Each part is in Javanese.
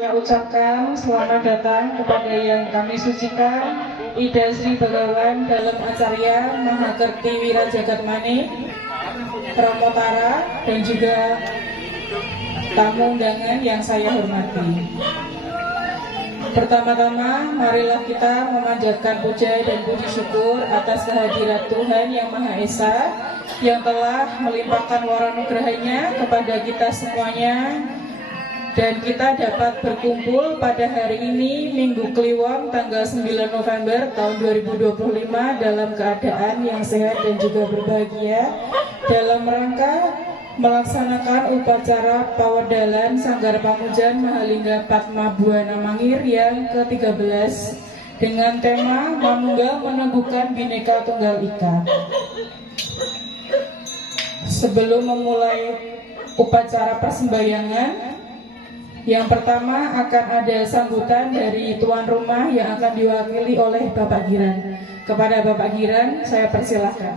Saya ucapkan selamat datang kepada yang kami sucikan Ida Sri Bagawan dalam acarya Mahakerti Wira Jagatmani Pramotara dan juga tamu undangan yang saya hormati. Pertama-tama marilah kita memanjatkan puja dan puji syukur atas kehadiran Tuhan Yang Maha Esa yang telah melimpahkan waranugrahanya kepada kita semuanya, dan kita dapat berkumpul pada hari ini Minggu Kliwon tanggal 9 November tahun 2025 dalam keadaan yang sehat dan juga berbahagia dalam rangka melaksanakan upacara Pawedalan Sanggar Pamujan Mahalingga Padma Buana Mangir yang ke-13 dengan tema Manunggal Meneguhkan Bhinneka Tunggal Ika. Sebelum memulai upacara persembahyangan, yang pertama akan ada sambutan dari tuan rumah yang akan diwakili oleh Bapak Giran. Kepada Bapak Giran, saya persilahkan.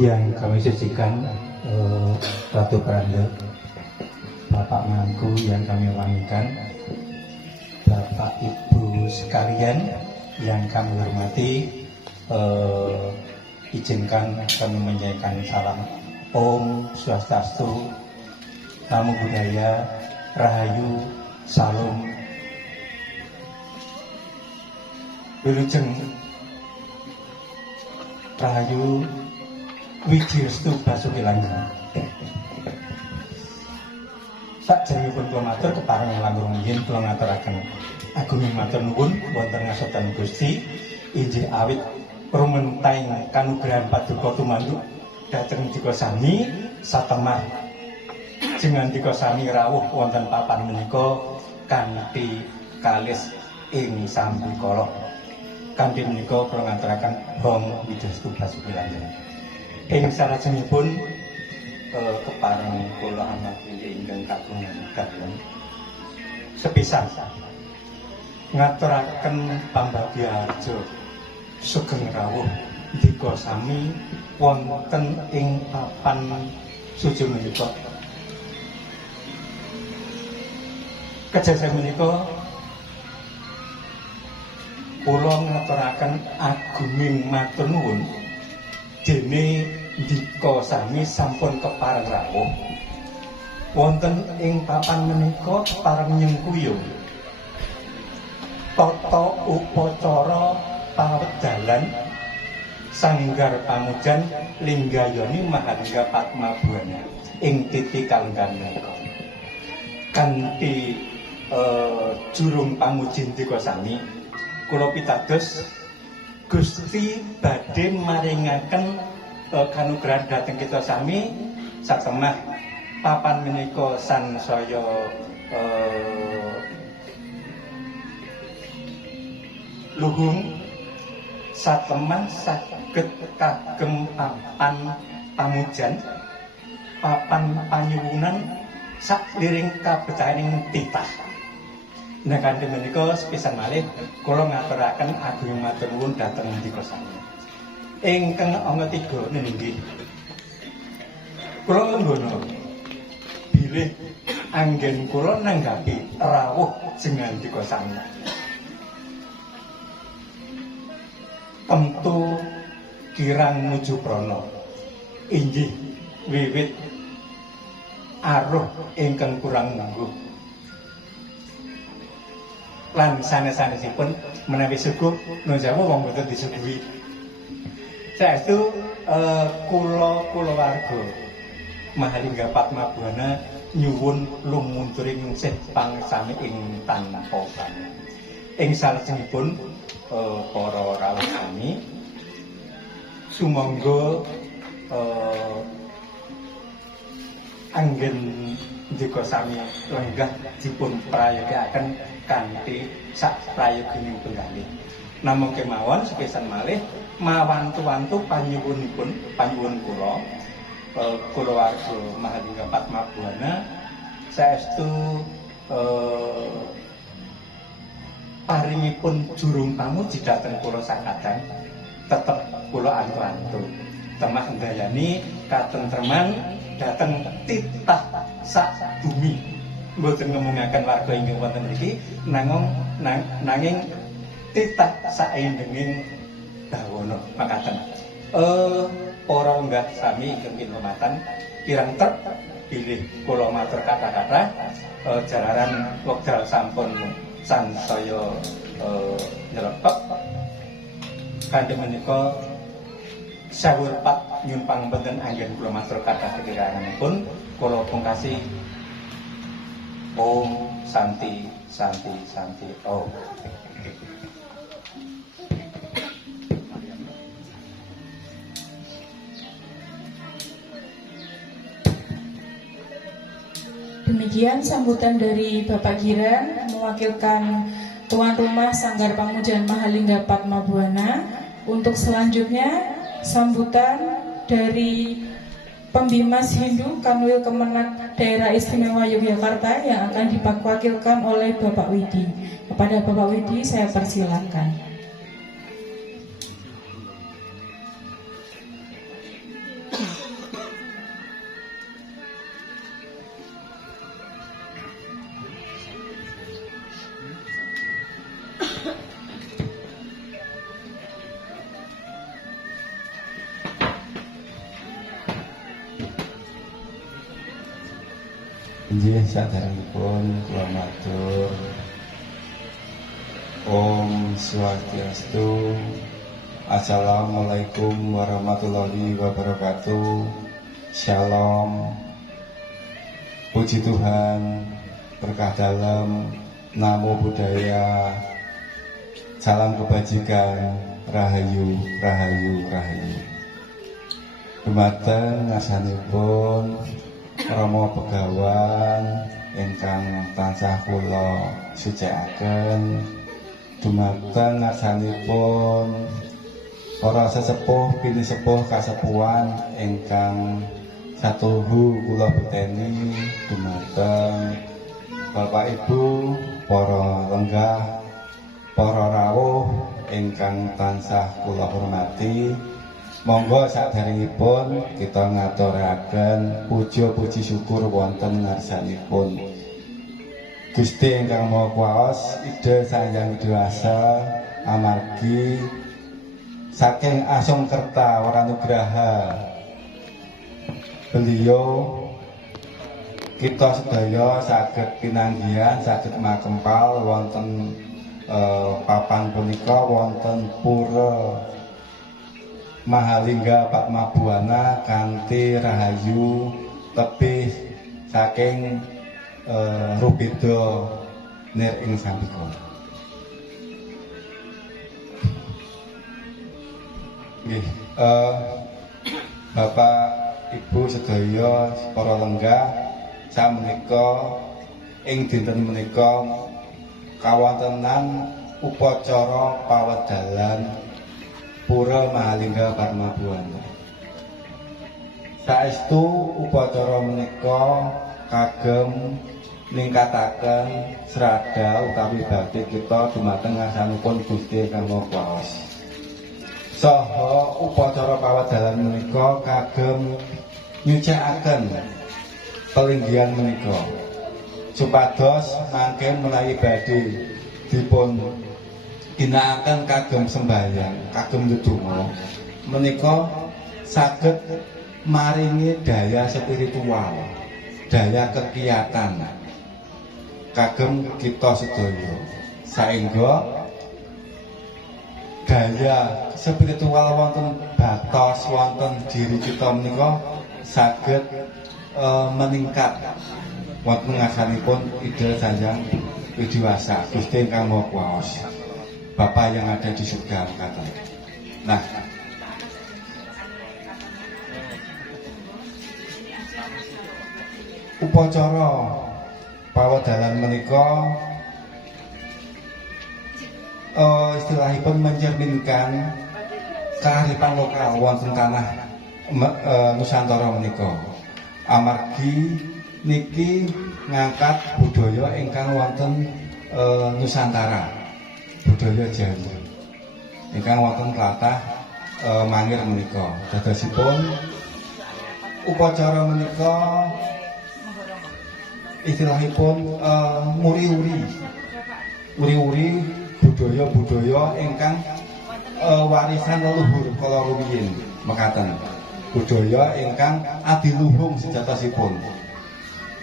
Yang kami sucikan Ratu Pranda, Bapak Mangku yang kami wangikan, Bapak Ibu sekalian yang kami hormati, izinkan kami menyampaikan salam Om Swastiastu, Namo Buddhaya, Rahayu, Salam, Wilujeng Rahayu, Wijirestu Basuki Langgeng. Sakjroning kula matur kepareng langkung yen kula ngaturaken agunging matur nuwun wonten ngasotan Gusti inggih awit prumentahing kanugrahan paduka tumantuk dhateng dika sami satemah jengandika sami rawuh wonten papan menika kanthi kalis ing sambikala. Kanthi menika kula ngaturaken Om Wijirestu Basuki Langgeng. Ing salajengipun kepareng kula amati ingkang kagungan kadang sepisan ngaturaken pambagyaarja sugeng rawuh dika sami wonten ing papan suci menika. Kejasa menika kula ngaturaken agunging matur nuwun dene dika sami sampun kepareng rawuh wonten ing papan menika pareng nyengkuyung tata upacara Pawedalan Sanggar Pamujan Linggayoni Mahalingga Padma Buana ing titi kalenggan menika kanthi jurung pamuji dika sami kula pitados Gusti badhe maringaken kanugrahan dhateng kita sami satemah papan menika sansaya luhung satemah saged kagem papan pamujan papan panyuwunan sakliring kabecahaning titah. Nah kanthi menika sepisan malih kula ngaturaken agunging matur nuwun dhateng dika sami. Ingkang angka 3 nggih. Kula nggono bilih anggen kula nanggapi rawuh jengandika sami. Tentu kirang nuju prana. Inggih wiwit aruh ingkang kurang mungguh. Lan sanes-sanesipun menawi suguh nun sewu wong boten disuguhi. Saestu kula warga Mahalingga Padma Buana nyuwun lumunturing sih pangsami ing tanpa sami. Ing salajengipun para rawuh sami sumangga anggen dika sami lenggah dipun prayogakaken kanthi sak prayogining penggalih. Namung kemawon sepisan malih mawantu-wantu panyuwun kula kulawarga Mahalingga Padma Buana saestu paringipun jurung pamuji dhateng kula sakadang tetep kula antu-antu temah ndayani katentreman dhateng titah sak bumi mboten ngemungaken warga inggih wonten mriki nanging titah saindenging bawana makaten para lenggah sami ingkang kinurmatan kirang trep bilih kula matur kata-kata jalaran wekdal sampun sansaya nylepet kanthi menika sawur pat nyun pangapunten anggen kula matur kathah kekiranganipun kula pungkasi Om Santi Santi Santi Om. Demikian sambutan dari Bapak Giran mewakilkan tuan rumah Sanggar Pamujaan Mahalingga Padma Buana. Untuk selanjutnya sambutan dari Pembimas Hindu Kanwil Kemenak Daerah Istimewa Yogyakarta yang akan diwakilkan oleh Bapak Widi. Kepada Bapak Widi saya persilakan. Inggih saderengipun kula matur Om Swastiastu. Assalamualaikum warahmatullahi wabarakatuh. Shalom. Puji Tuhan, berkah dalam, namo buddhaya, salam kebajikan, rahayu, rahayu, rahayu. Dumateng ngasanipun Rama Begawan ingkang tansah kula sucikaken, dumateng ngarsanipun para sesepuh pinisepuh kasepuhan ingkang satuhu kula beteni, dumateng Bapak Ibu, para lenggah, para rawuh ingkang tansah kula hormati. Monggo saderengipun kita ngaturaken puja puji syukur wonten ngarsanipun Gusti ingkang Maha Kuwaos, Ida Sang Dewasa, amargi saking asungkerta waranugraha beliau kita sedaya saged pinanggihan, saged makempal wonten papan punika wonten pura Mahalingga Padma Buana kanthi rahayu tebih saking rubeda nir ing sampika. Nggih, Bapak Ibu sedaya para lenggah samenika ing dinten menika kawontenan upacara pawedalan Pura Mahalingga Padma Buana. Saestu upacara menika kagem ningkataken srada utawi bakti kita dumateng ngarsanipun Gusti Kang Maha Kuwaos. Saha upacara pawedalan menika kagem nyucikaken pelinggihan menika supados mangken menawi badhe dipun ginakaken kagem sembahyang, kagem ndedonga menika saged maringi daya spiritual, daya kegiatan kagem kita sedaya, saengga daya spiritual wonten batos wonten diri kita menika saged meningkat wonten ngarsanipun Ida Sang Widiwasa Gusti ingkang Maha Kuwaos, Bapa yang ada di surga kata. Nah, upacara pawedalan menika istilahipun mencerminkan kearifan lokal wonten tanah Nusantara menika. Amargi niki ngangkat budaya ingkang wonten Nusantara. budaya Jawi ingkang wonten tlatah Mangir menika. Dadosipun upacara menika istilahipun uri-uri budaya-budaya ingkang warisan leluhur kala rumiyin mekaten. Budaya ingkang adiluhung sejatosipun.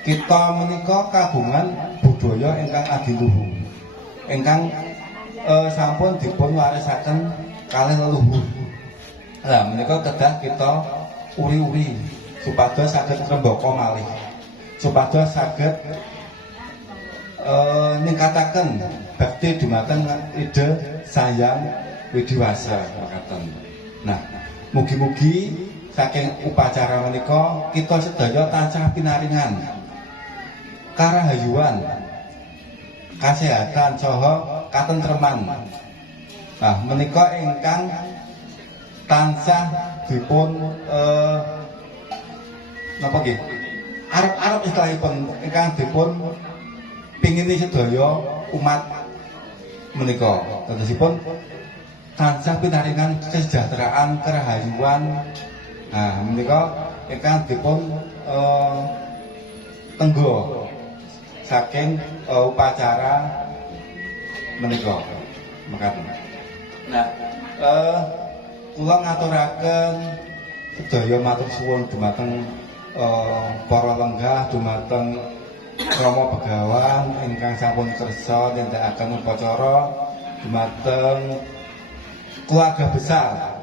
Kita menika kagungan budaya ingkang adiluhung. Ingkang sampun dipun warisaken kalih leluhur. Lah menika kedah kita uri-uri supados saged ngrembaka malih. Supados saged ningkataken bakti dumateng ide sayang widiwasa mekaten. Nah, mugi-mugi saking upacara menika kita sedaya tansah pinaringan karahayuan, kasehatan saha katentreman. Nah, menika ingkang tansah dipun napa nggih? Arep-arep istilahipun ingkang dipun pingini sedaya umat menika. Tadosipun tansah pinaringan kesejahteraan, kerahayuan. Nah, menika ingkang dipun tenggo saking upacara menika. Mekaten. Nah, kula ngaturaken sedaya matur suwun dumateng para lenggah, dumateng Rama Begawan ingkang sampun kersa nindakaken upacara, dumateng keluarga besar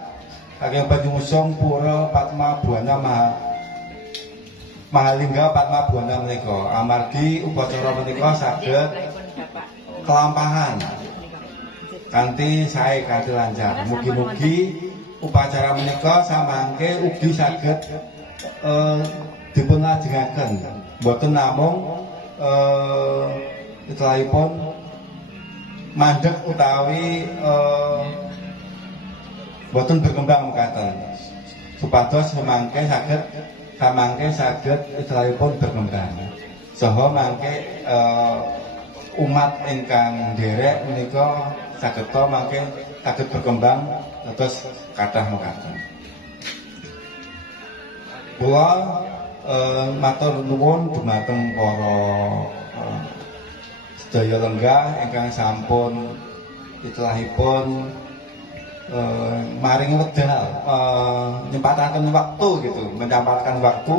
saking Banyumusung Pura Padma Buana Mahalingga Padma Buana menika. Amargi upacara menika saged kelampahan kanthi sae kanthi lancar. Mugi-mugi upacara menika samangke ugi saged dipun lajengaken, boten namung setelahipun mandeg utawi boten berkembang mekaten. Supados samangke saged setelahipun berkembang. Saha mangke umat ingkang nderek menika sageta mangke saged berkembang dados kathah mekaten. Kula matur nuwun dumateng para sedaya lenggah ingkang sampun istilahipun maring wedal nyempataken waktu gitu, menyempatkan waktu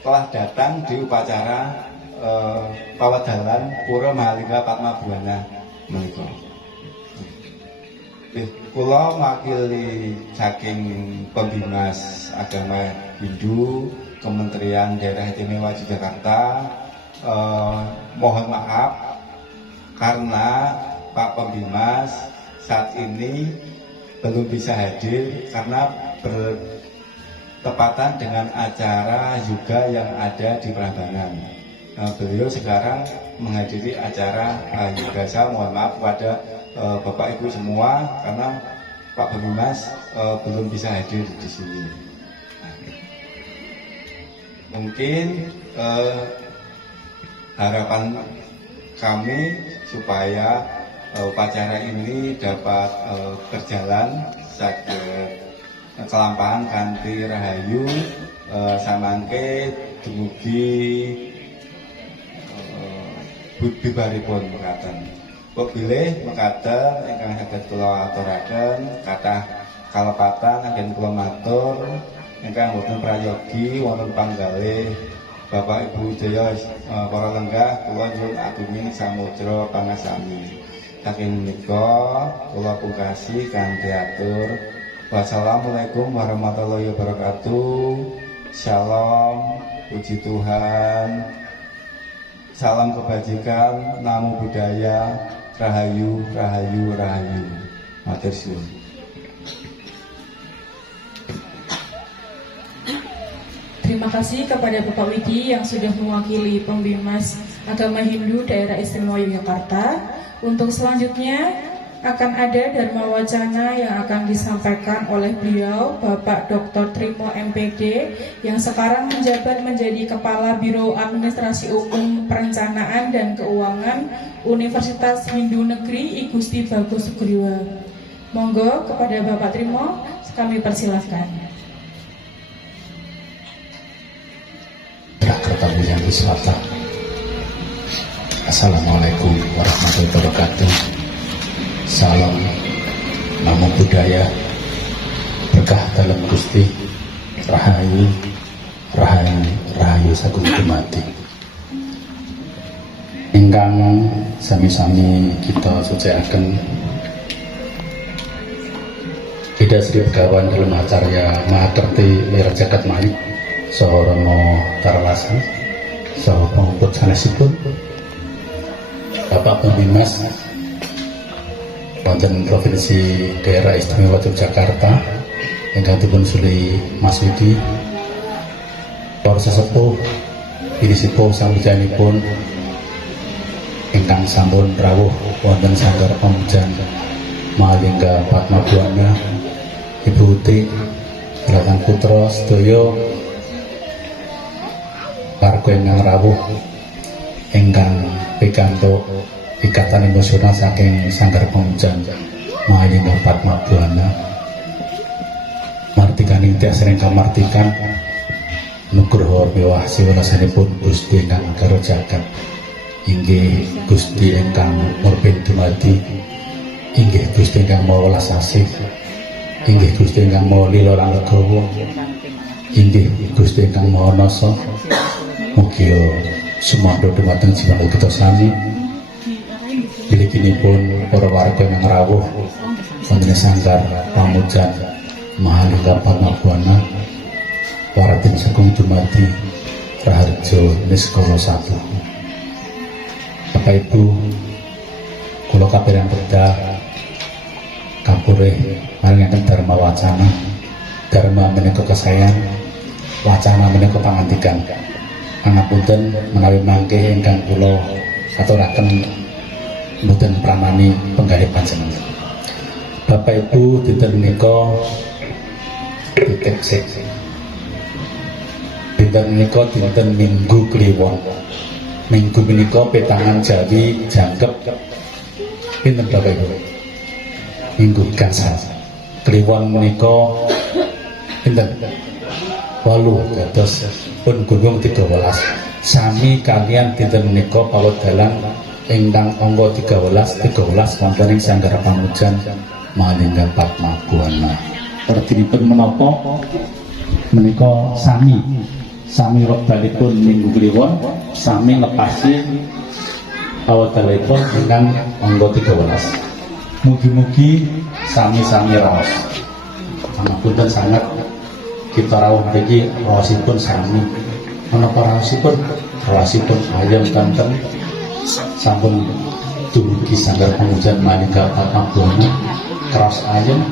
telah datang di upacara pawadalan Pura Mahalingga Padma Buana menika. Kula makili saking Pembimas Agama Hindu Kementerian Daerah Istimewa Yogyakarta, mohon maaf karena Pak Pembimas saat ini belum bisa hadir karena bertepatan dengan acara juga yang ada di Prambanan. Beliau sekarang menghadiri acara yoga. Saya mohon maaf kepada Bapak Ibu semua karena Pak Pembimas belum bisa hadir di sini. Mungkin harapan kami supaya upacara ini dapat berjalan saged kelampahan kanthi rahayu samangke dumugi bibaripun mekaten. Kok bilih mekaten ingkang saged kula aturaken kathah kalepatan anggen kula matur ingkang boten prayogi wonten panggalih Bapak Ibu Jaya para lenggah kula nyuwun agunging samudra pangasami. Saking menika kula pungkasi kanthi atur wassalamualaikum warahmatullahi wabarakatuh. Shalom, puji Tuhan. Salam kebajikan, namo buddhaya, rahayu, rahayu, rahayu. Matur suwun. Terima kasih kepada Bapak Widi yang sudah mewakili Pembimas Agama Hindu Daerah Istimewa Yogyakarta. Untuk selanjutnya akan ada Dharma Wacana yang akan disampaikan oleh beliau, Bapak Dr. Trimo MPD, yang sekarang menjabat menjadi Kepala Biro Administrasi Umum Perencanaan dan Keuangan Universitas Hindu Negeri I Gusti Bagus Sugriwa. Monggo kepada Bapak Trimo, kami persilahkan. Kertamu yang diswata. Assalamualaikum warahmatullahi wabarakatuh. Salam namo budaya, berkah dalam Gusti, rahayu rahayu rahayu sagung dumadi. Ingkang sami-sami kita suciaken Ida Sri Begawan dalam acarya Mahakerti Wira Jagat Malik saha Rama Tarlasan saha panguput sanesipun Bapak Pembimas wonten Provinsi Daerah Istimewa Yogyakarta ingkang dipun suli Mas Widi, para sesepuh binisipun sambijanipun ingkang sampun rawuh wonten sanggar pamujan Mahalingga Padmabuana, Ibu Uti, Rakan Putra sedaya warga ingkang rawuh ingkang pikantuk ikatan emosional saking sanggar pamujan Mahalingga Padmabuana. Martikaning tiyang sering kamartikan nugroho miwah siwanasanipun Gusti ingkang karo jagat, inggih Gusti ingkang murbin dumadi, inggih Gusti ingkang maha welas asih, inggih Gusti ingkang maha lila lan legawa, inggih Gusti ingkang maha nasa. Mugi sumandha dhumateng jiwa kita sami. Bilikinipun para warga yang rawuh wonten sanggar pamujan Mahalingga Padmabuana, waratin sagung dumadi Raharjo Niskala 1. Bapak Ibu, kula kapiran berda kapurih maringaken Dharma Wacana. Dharma menika kesayan, wacana menika pangandikan. Pangapunten menawi mangke ingkang kula aturaken mboten pramani penggalih panjenengan. Bapak Ibu, dinten menika titik sik. Dinten menika dinten Minggu Kliwon. Minggu menika petangan Jawi jangkep pinten Bapak Ibu? Minggu Gansal. Kliwon menika pinten? 8 dados pun gunggung 13. Sami kalian dinten menika pawedalan ingkang angka 13 wonten ing sanggar pamujan Mahalingga Padmabuana. Artinipun menapa? Menika sami wekdalipun Minggu Kliwon, sami ngepasi awedalipun ingkang angka 13. Mugi-mugi sami-sami raos. Pangapunten sanget kita rawuh mriki raosipun sami. Menapa raosipun? Raosipun ayam kanten sampun dumugi sanggar pamujan Mahalingga Padmabuana. Kraos ayam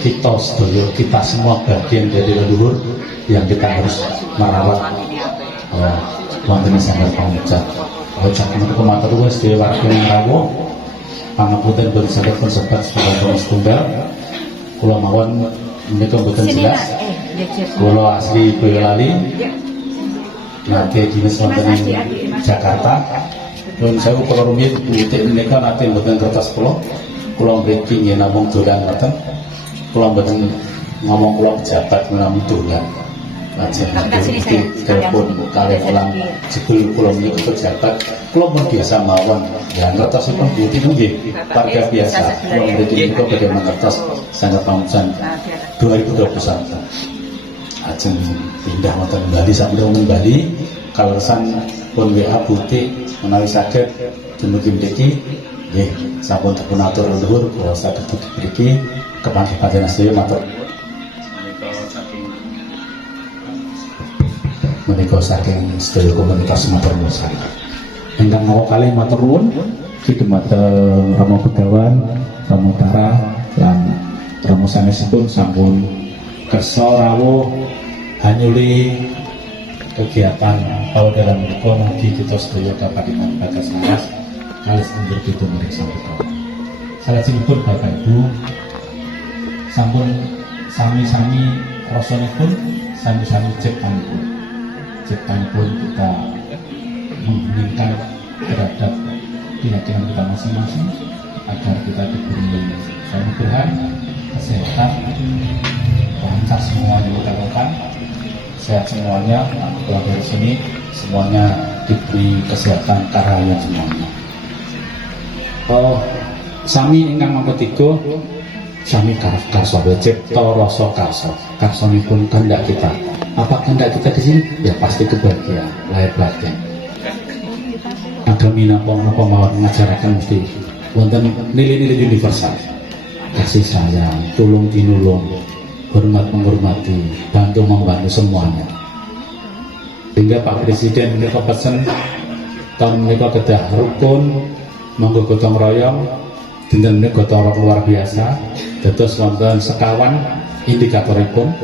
kita sedaya, kita semua bagian dari leluhur yang kita harus merawat wonten sanggar pamujan. Ucapan matur nuwun sedaya warga yang rawuh. Pangapunten boten saged konsebat setunggal. Kula mawon menika boten jelas. Kula asli Boyolali. Nate dinas wonten ing Jakarta. Nuwun sewu kula rumiyin titik menika nate boten kertas kula. Kula mriki nggih namung dolan ngoten. Kula mboten ngomong kula pejabat namung dolan. Lajeng nate telepon kalih ulang jebul kula menika pejabat. Kula pun biasa mawon. Ya ngertosipun bukti nggih warga biasa. Kula mriki menika bagaimana kertas sanggar pamujan 2021. Ajeng pindah wonten Bali sampai wonten Bali kaleresan pun WA butik menawi saged dumugi mriki nggih sampun dipun atur leluhur kula saged mriki kepanggih panjenengan sedaya matur menika saking sedaya komunitas matur nuwun. Ingkang mawa kalih matur nuwun dumateng Rama Begawan, Rama Tara lan Rama sanesipun sampun kersa rawuh hanyuli kegiatan pawedhalan menika mugi kita sedaya dapat dimanfaatkan sanes kalis mundur kita mriki sampeyan. salajengipun Bapak Ibu sampun sami-sami rasanipun sami-sami ciptanipun kita mengheningkan terhadap keyakinan kita masing-masing agar kita diberi kemudahan, kesehatan, lancar semuanya kita lakukan, sehat semuanya. Pulang dari sini semuanya diberi kesehatan karya semuanya. Sami ingkang nomor 3 sami karso cipta rasa karsanipun kehendak kita. Apa kehendak kita di sini? Ya pasti kebahagiaan lahir batin. Agami napa mawon ngajaraken mesti wonten nilai-nilai universal. Kasih sayang, tulung tinulung, hormat menghormati, bantu membantu semuanya. Sehingga Pak Presiden menika pesen tahun menika kedah rukun, monggo gotong royong, dinten menika gotong royong luar biasa. Dados wonten sekawan indikatoripun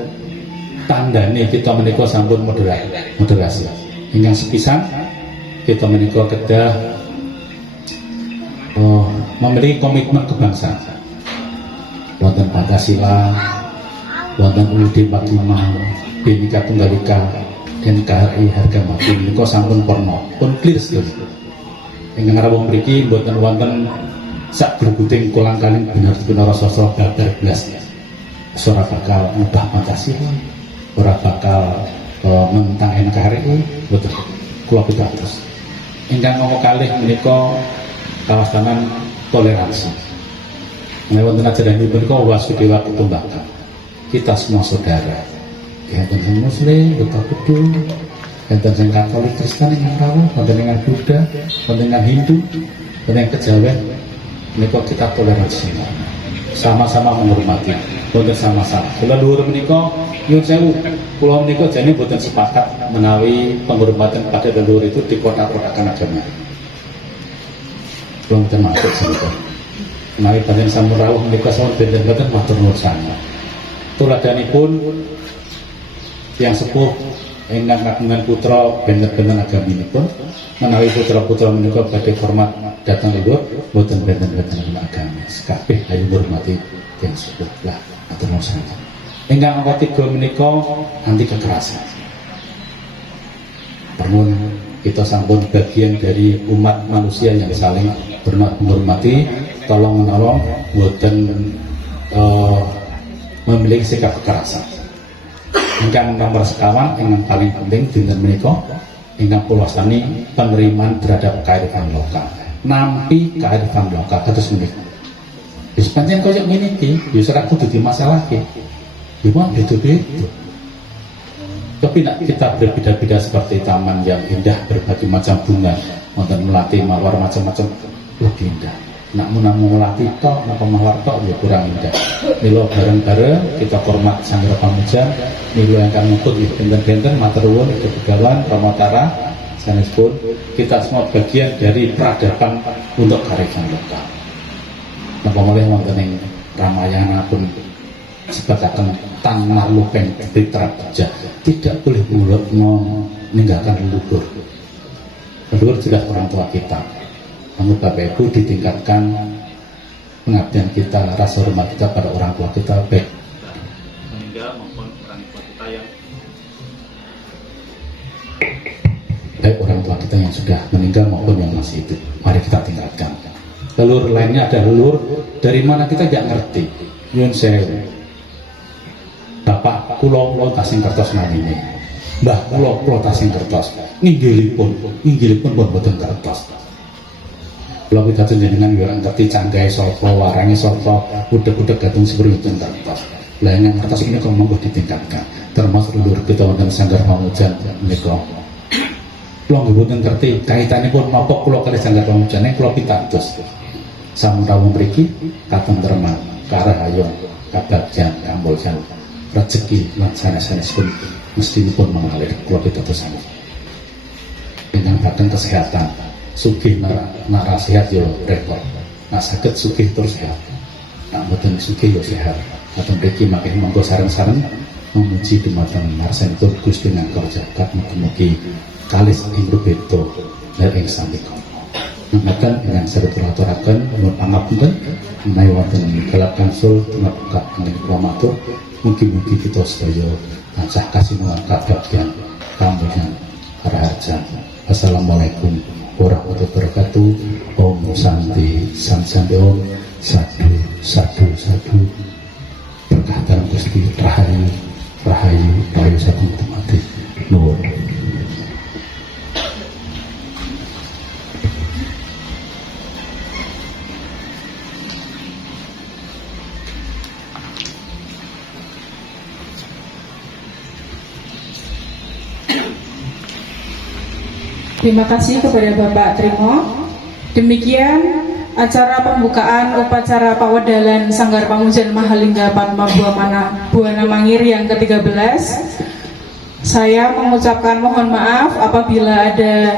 tandane kita menika sampun moderasi. Ingkang sepisan kita menika kedah memiliki komitmen kebangsaan. Wonten Pancasila, wonten UUD 45, Bhinneka Tunggal Ika, NKRI harga mati menika sampun purna, pun clear sekali. Ingkang rawuh mriki mboten wonten sak grubuting kolang-kaling bener-bener rasa-rasa babar blas. Ora bakal ngubah Pancasila, ora bakal mentang NKRI, betul. Kula pitados. Ingkang nomor kalih menika kawastanan toleransi. Wonten ajaranipun menika wasudewa ketumbakan. Kita semua saudara. Enten sing Muslim, betul betul. Enten sing Katolik, Kristen yang rawuh, wonten yang Buddha, wonten yang Hindu, wonten yang Kejawen. Menika kita toleransi. Sama-sama menghormati. Wonten sama-sama. Kula luhur menika nyuwun sewu. Kula menika jane boten sepakat menawi penghormatan pada leluhur itu dikotak-kotakan agama. Kula mboten maksud senika. Menawi panjenengan sampun rawuh menika sampun benten-benten matur nuwun sanget. Tuladanipun yang sepuh ingkang kagungan putra benten-benten agaminipun menawi putra-putra menika badhe hormat datang leluhur boten benten-benten agami. Kabeh ayo hormati tiyang sepuh. Lah matur nuwun sanget. Ingkang angka 3 menika anti kekerasan. Perlu kita sampun bagian dari umat manusia yang saling menghormati, tolong menolong, boten memiliki sikap kekerasan. Ingkang nomor sekawan, ingkang paling penting dinten menika, ingkang pulasani penerimaan terhadap kearifan lokal. Nampi kearifan lokal kados menika. Wis pancen koyo ngene iki, wis ora kudu dimasalahke. Memang beda-beda. Tapi nak kita berbeda-beda seperti taman yang indah berbagai macam bunga, wonten melati mawar macam-macam, lebih indah. Nak menamu melati tok, nak mawar tok ya kurang indah. Milo bareng-bareng kita hormat Sanggar Pamujan, milo yang akan ngikut benten-benten matur nuwun kebegawan Pramotara sanesipun kita semua bagian dari peradaban untuk kearifan lokal. Napa malih wonten ing Ramayana pun sebataken tanah lupeng fitra puja tidak boleh meninggalkan leluhur. Leluhur jelas orang tua kita. Namun Bapak Ibu ditingkatkan pengabdian kita, rasa hormat kita pada orang tua kita baik meninggal maupun orang tua kita yang baik orang tua kita yang sudah meninggal maupun yang masih hidup. Mari kita tingkatkan. Leluhur lainnya ada leluhur dari mana kita tidak ngerti. Nyuwun sewu. Bapak kula tasing kertos namine. Mbah kula tasing kertos. Inggilipun pun boten kertos. Kula pitados jenengan yo ngerti canggahe sapa, warange sapa, udhek-udhek gantung sepuripun kertos. Lah ing kertos ini kok monggo ditingkatkan. Termasuk leluhur kita wonten Sanggar Pamujan menika. Kula boten ngerti kaitanipun napa kula kalih Sanggar Pamujan ning kula pitados. Sampun rawuh mriki katentreman, karahayon, kabagyan, kamulyan. Rezeki lan sanes-sanes pun mestinipun mengalir kula pitados sanget. Dengan badan kesehatan, sugih nara sehat yo repot. Nah saged sugih terus sehat. Nah mboten sugih yo sehat. Kateng mriki mangke monggo sareng-sareng memuji dumateng marsanipun Gusti Nangkor Jagat mugi-mugi kalis ing rubeda lan ing sandika. mangkaten ingkang saged kula aturaken nuwun pangapunten menawi wonten gelap kansul tumeka ing kula matur mugi-mugi kita sedaya tansah kasinuhan kabagyan kamulyan raharja. Assalamualaikum warahmatullahi wabarakatuh. Om Santi Santi Om. Sadu sadu sadu. Berkah dalam Gusti rahayu rahayu rahayu sagung mati nuwun. Terima kasih kepada Bapak Trimo. Demikian acara pembukaan upacara Pawedalan Sanggar Pamujan Mahalingga Padma Buana Mangir yang ke-13. Saya mengucapkan mohon maaf apabila ada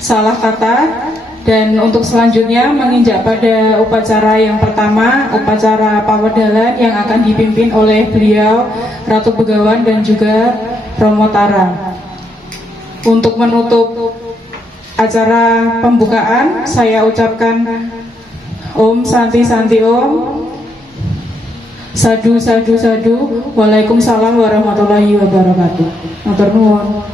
salah kata, dan untuk selanjutnya menginjak pada upacara yang pertama, upacara Pawedalan yang akan dipimpin oleh beliau Ratu Begawan dan juga Romo Tara. Untuk menutup acara pembukaan, saya ucapkan Om Santi Santi Om. Sadu sadu sadu. Waalaikumsalam warahmatullahi wabarakatuh. Matur nuwun.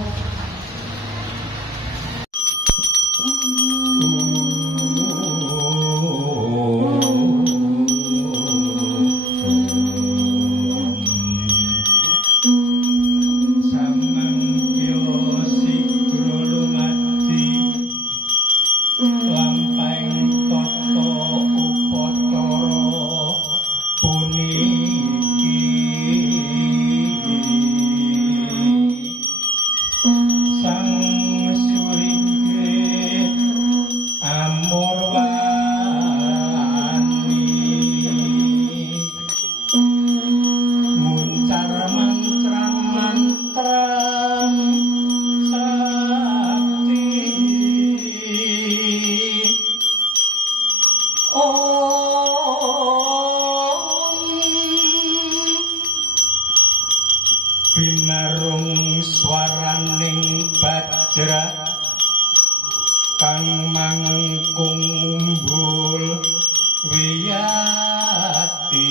Binarung swaraning bajra kang mangkung ngumbul wiyati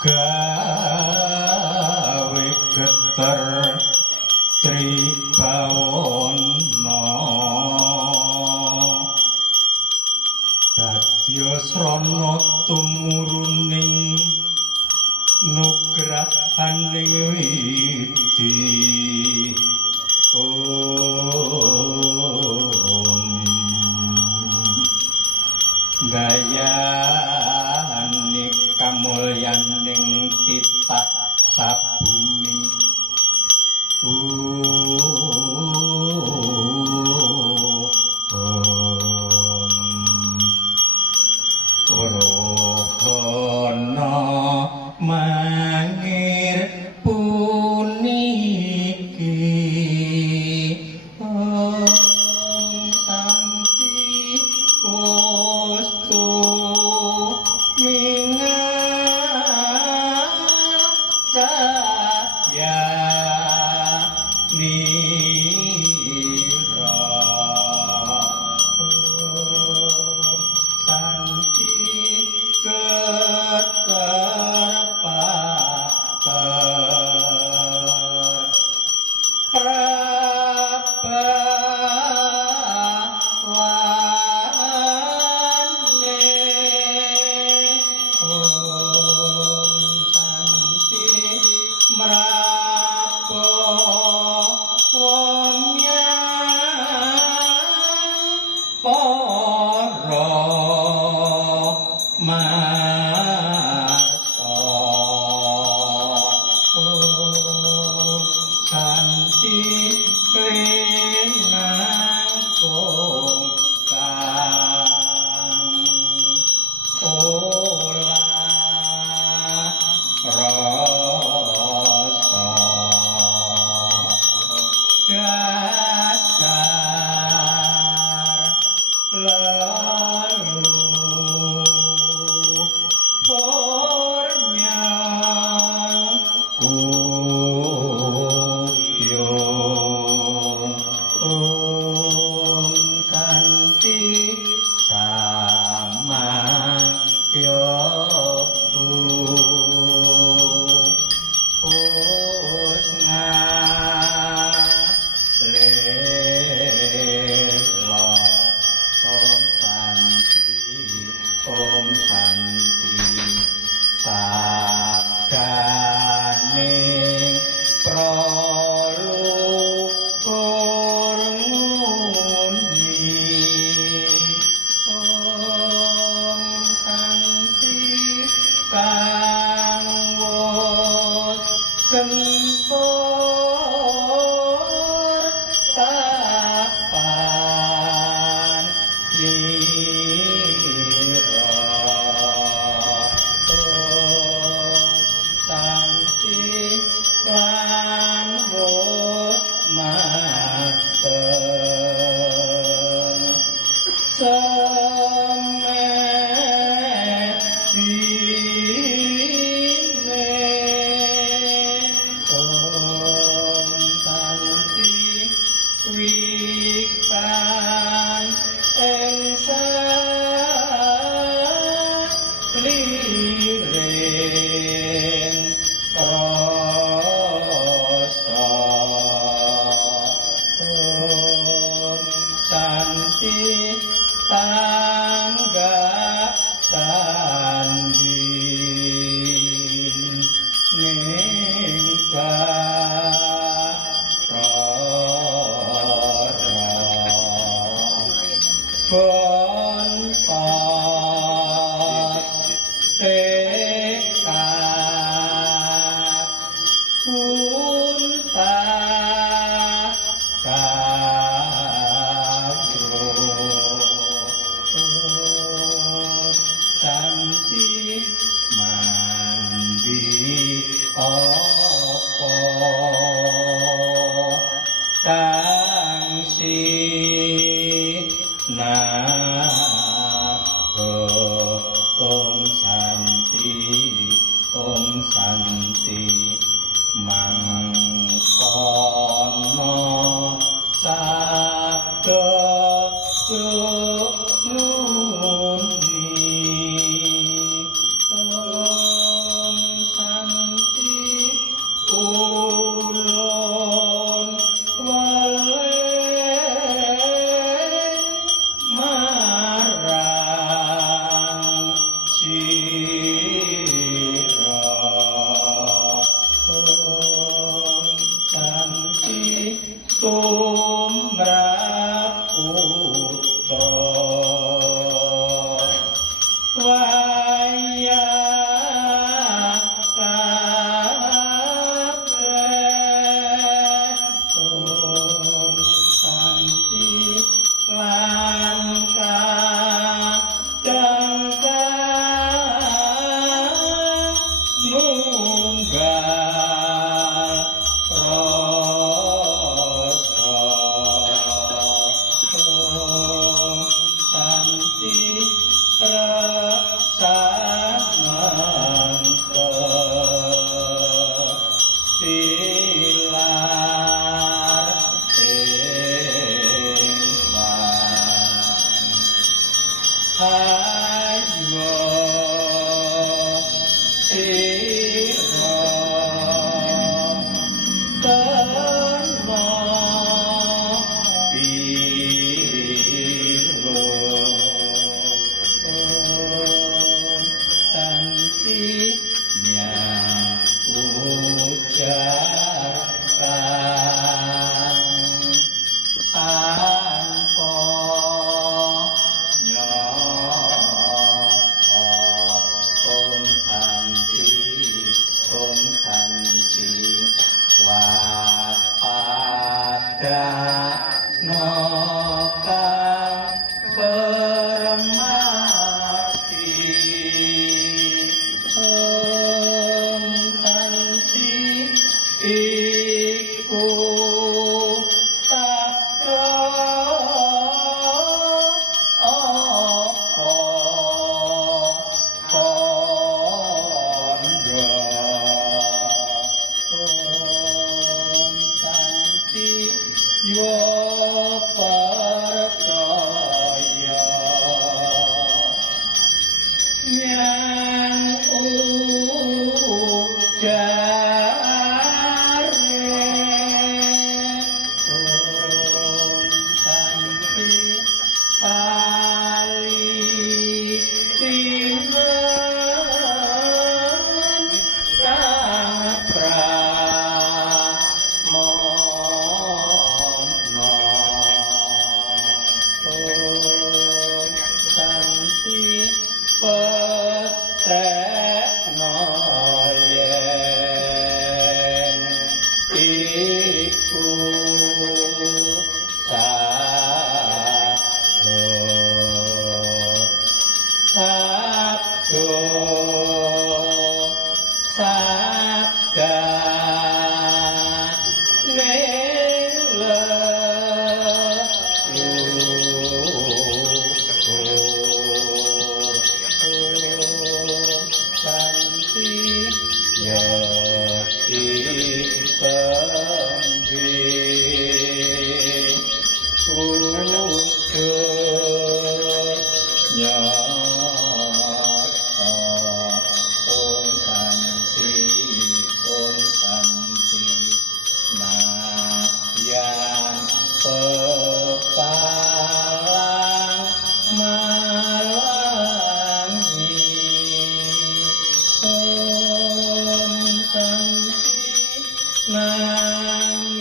gawe geter tribawana dadya srana tumuruning nugrahaning widi Om gayane kamulyaning titah sabumi Rohana mangir puniki Om Santi Wastu mingacaya nira Om Santi keterpater prabawane Om Santi mrapo wamyan para Santi renangkung kang olah rasa tangsi na Om Santi mangkono sabda tumuni Om Santi ulun walen marang sira Om Santi tumrap putra wayah kabeh Om Santi lan kadang nunggal rasa Om Santi raksananta tilar Hayo sira tena piro Santi nyang ucapan tanpa nyata Om Santi waspada nokang permati Om Santi iku sabda apa kandha Om Santi yo percaya nyang ujare Om Santi palikinan kang pramono Om Santi petrekno yen iku sabdo sabda ning Santi yati tembe nyata Om Santi nadyan pepalang malangi Om Santi nanging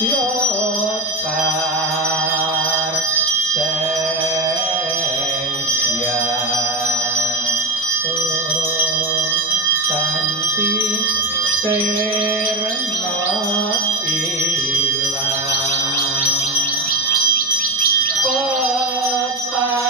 yokar seyang Om Santi sirna ilang pepalangi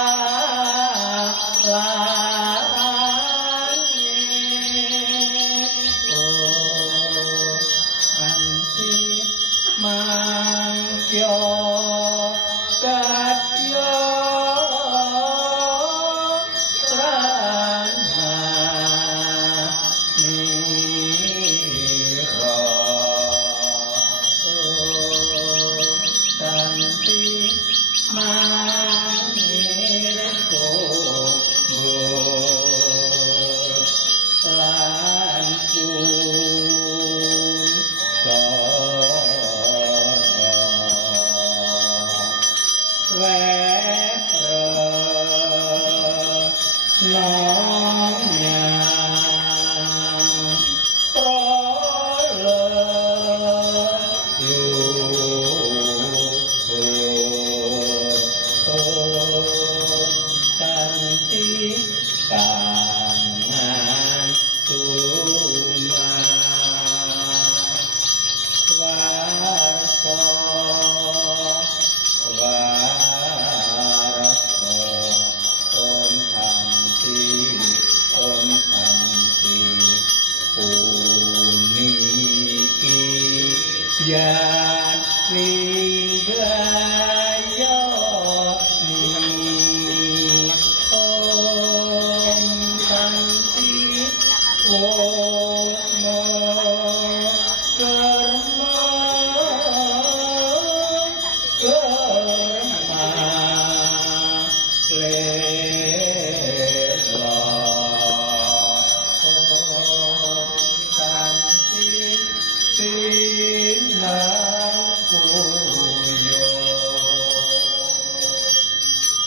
น้องยางเพราะเลิศอยู่กันที่ต่างงานตุมาวาโสวาโสโอมทันติโอมทันติปุณิกิยาลิงกายนิโอมทันติโอโมเกิดมาเกิดมาเลลอโอทันติสินากุโย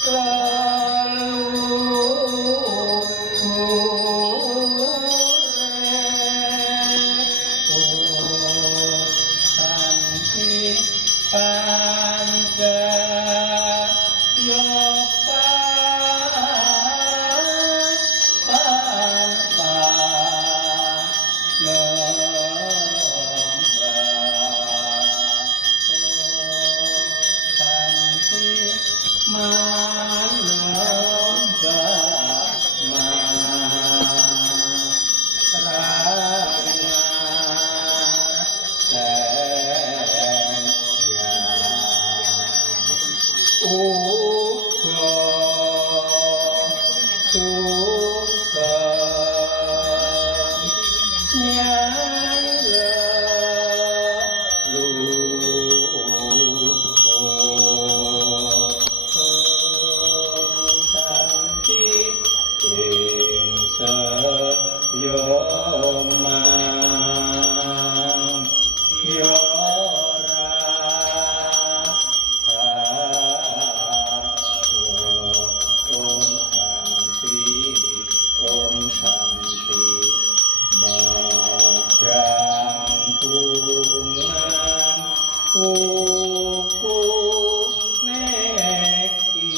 กาลุเรโอทันติปัญจโยปาปัญปาโลบาโอทันติมาโลบามาสรานาแสนยาอุโคสุขยังเลลูโคสันติเองสโยมาโยราภาโสโอมสันติโอมสันติบอกรังภูงานภูกุเนกี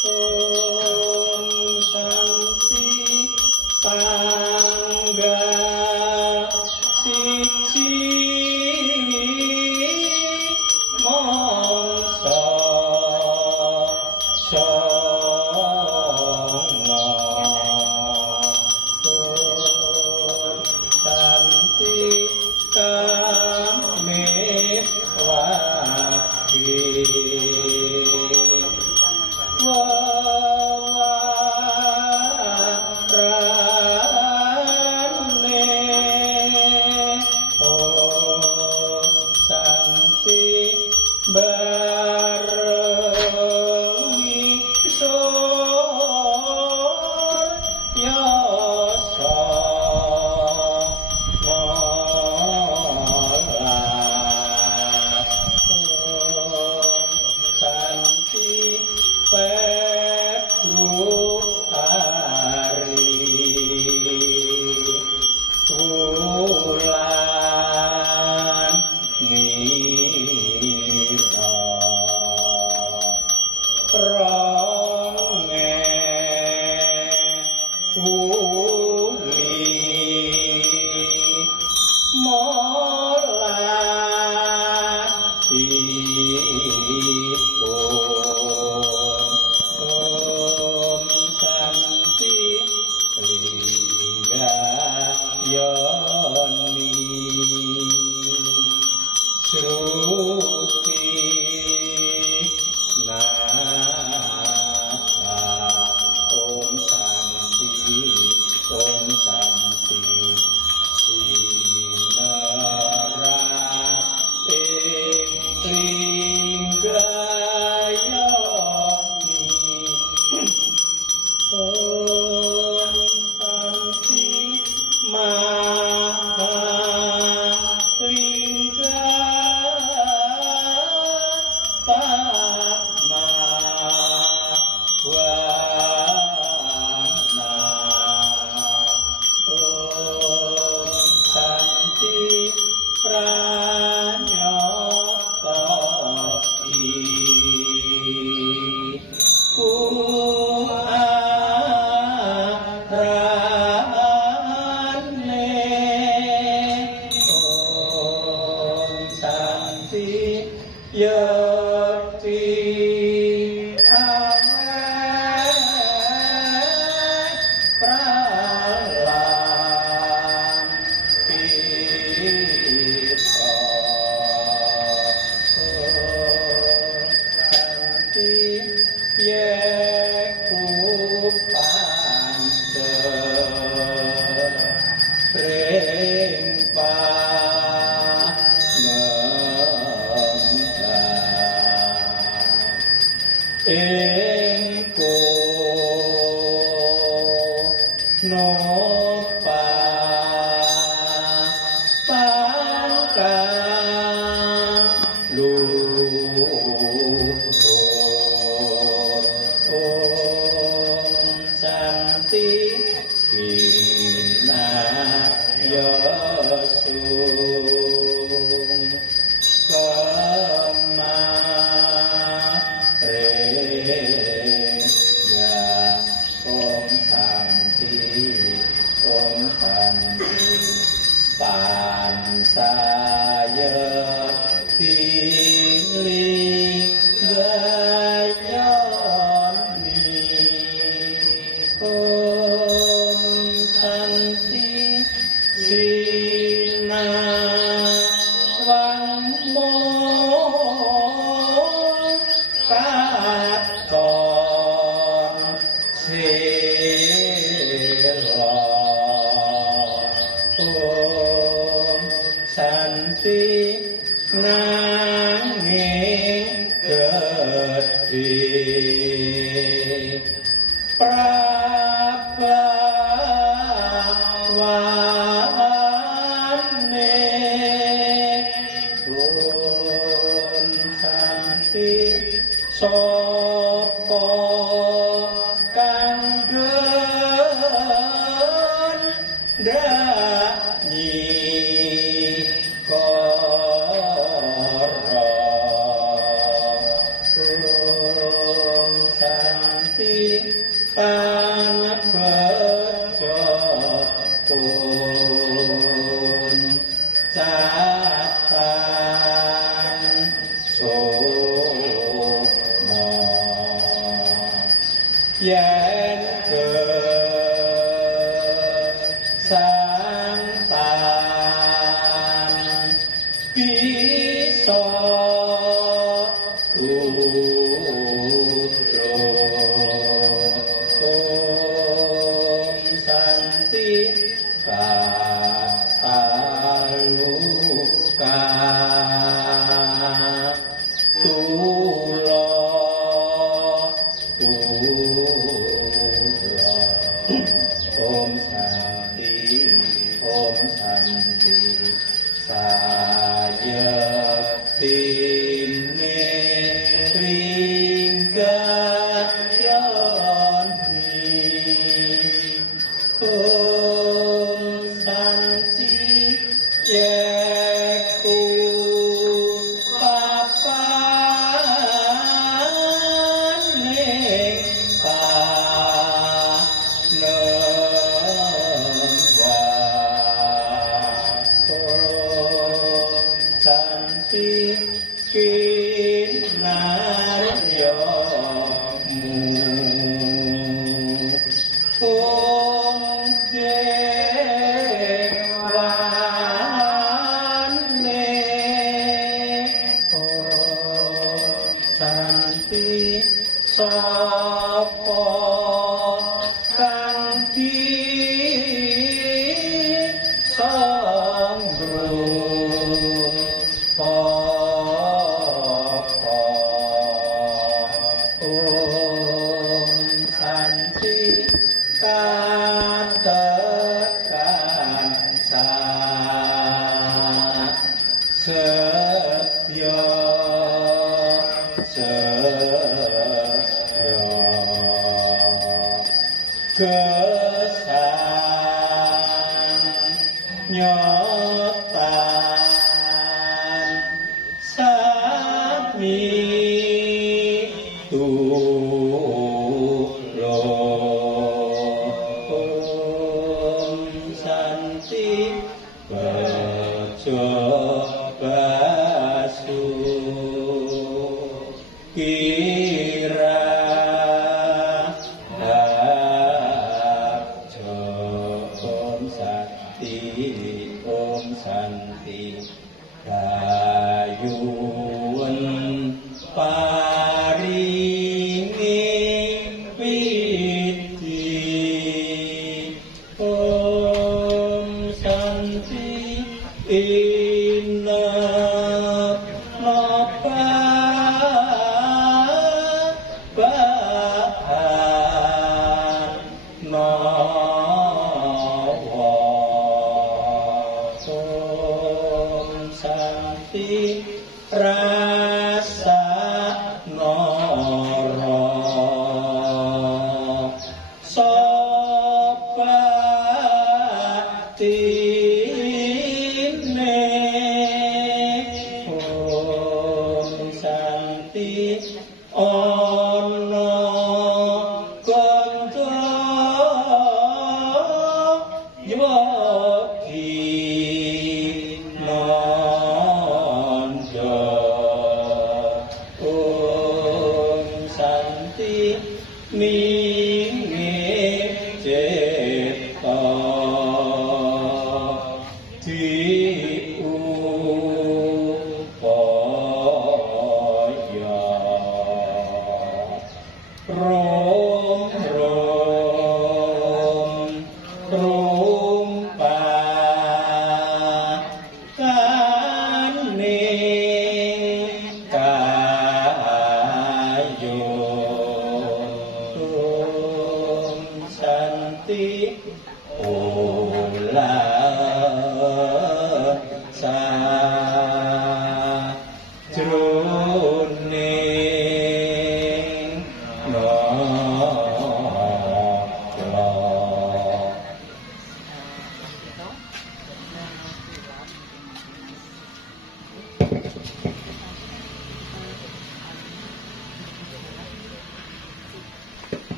โอมสันติปัง Om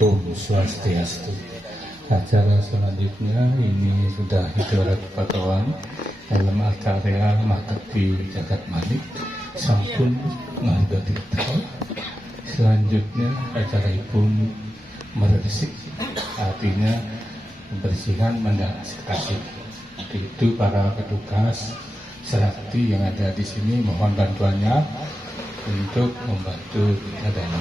Om Swastiastu. Acara selanjutnya ini sudah ibarat patokan dalam acara Makati Jagat Manik sampun ngandhati teko. Selanjutnya acara pun meresik, artinya pembersihan mendasikasi. Itu para petugas serakti yang ada di sini mohon bantuannya untuk membantu kita dan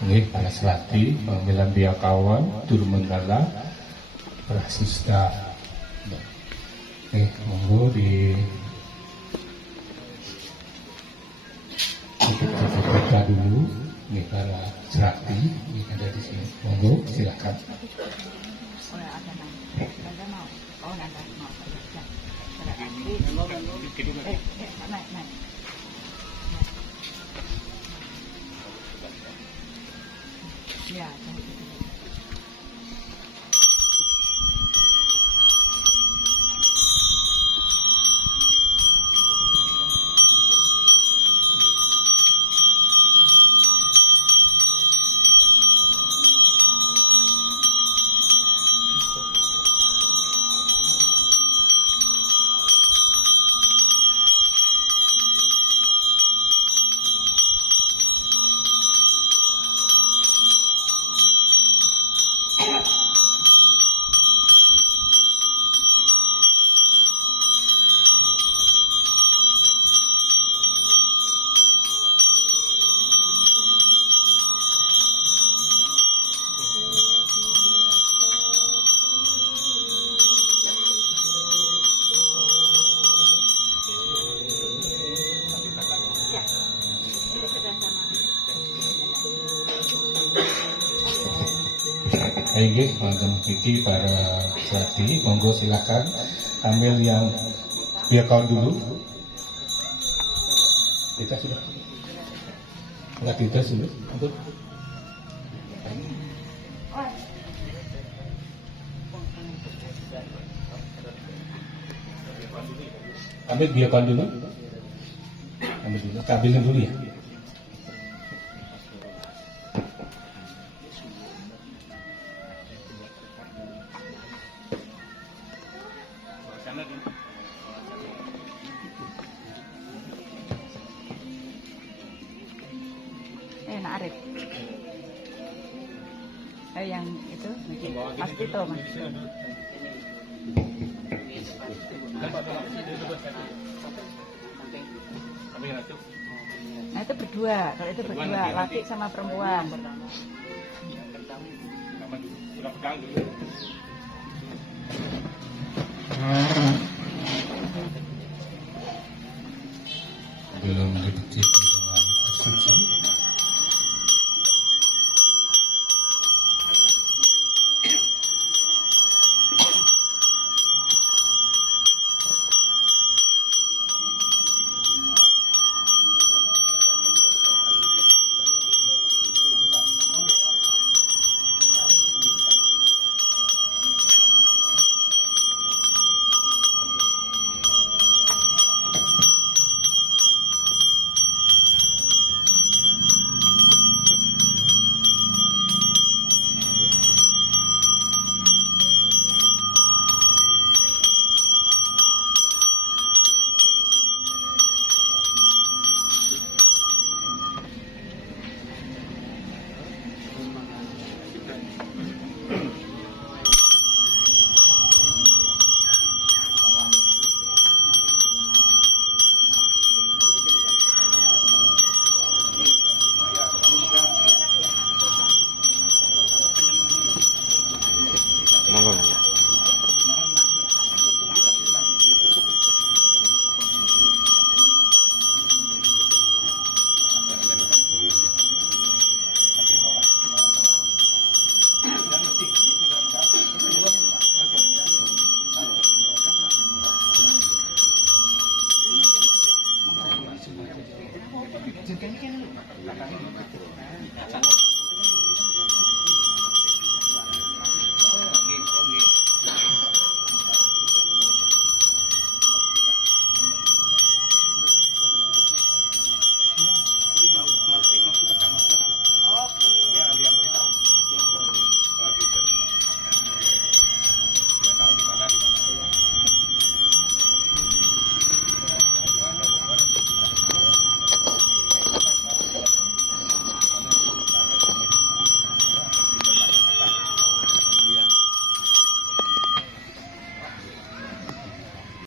ini para selati, pemilihan biakawan, tur menggala, prasista. Monggo di kita dulu, ini para selati yang ada di sini. Monggo silakan. Ya, Baik, wonten iki para selati, monggo silakan ambil yang biakawan dulu. Kita sudah. Enggak kita sudah. Untuk ambil biakawan dulu. Ambil dulu, ambilin dulu ya. Nak Arif. Yang itu, Mas Tito, Mas. Nah itu berdua, kalau itu berdua, laki sama perempuan. Belum dibuktikan.